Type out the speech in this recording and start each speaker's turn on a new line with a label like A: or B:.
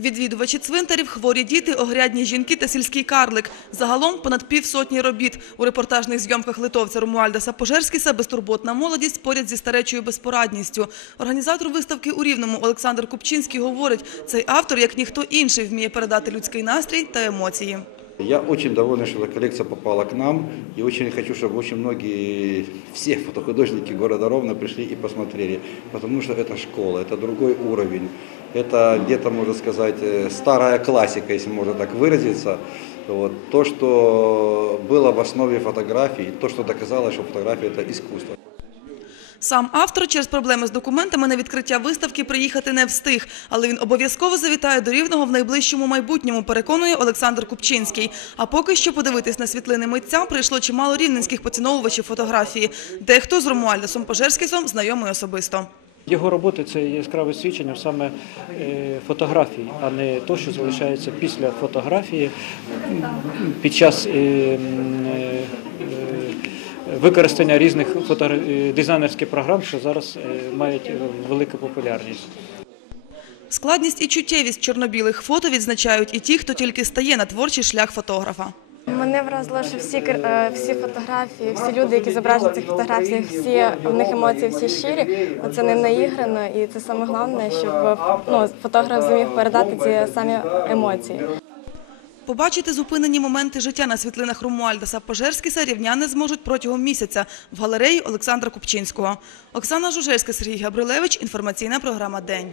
A: Відвідувачі цвинтарів, хворі діти, огрядні жінки та сільський карлик. Загалом понад півсотні робіт. У репортажних зйомках литовця Румуальда Сапожерськіса безтурботна молодість поряд зі старечою безпорадністю. Організатор виставки у Рівному Олександр Купчинський говорить, цей автор, як ніхто інший, вміє передати людський настрій та емоції.
B: Я очень доволен, что эта коллекция попала к нам, и очень хочу, чтобы очень многие, все фотохудожники города Ровно пришли и посмотрели, потому что это школа, это другой уровень, это где-то, можно сказать, э, старая классика, если можно так выразиться. Вот. То, что было в основе фотографий, то, что доказало, что фотография – это искусство.
A: Сам автор через проблеми з документами на відкриття виставки приїхати не встиг, але він обов'язково завітає до Рівного в найближчому майбутньому, переконує Олександр Купчинський. А поки що подивитись на світлини митця прийшло чимало рівненських поціновувачів фотографії. Дехто з Ромуальдосом Пожерськісом знайомий особисто.
C: Його роботи це яскраве свідчення саме е, фотографії, а не то, що залишається після фотографії під час е, використання різних е, дизайнерських програм, що зараз е, мають е, велику популярність.
A: Складність і чуттєвість чорнобілих фото відзначають і ті, хто тільки стає на творчий шлях фотографа.
D: Мене вразило, що всі кр- всі фотографії, всі люди, які зображені в цих фотографіях, всі в них емоції всі щирі. Це не наіграно, і це саме головне, щоб ну, фотограф зумів передати ці самі емоції.
A: Побачити зупинені моменти життя на світлинах Румуальдаса Пожерськіса рівняни зможуть протягом місяця в галереї Олександра Купчинського. Оксана Жужельська, Сергій Габрилевич. Інформаційна програма «День».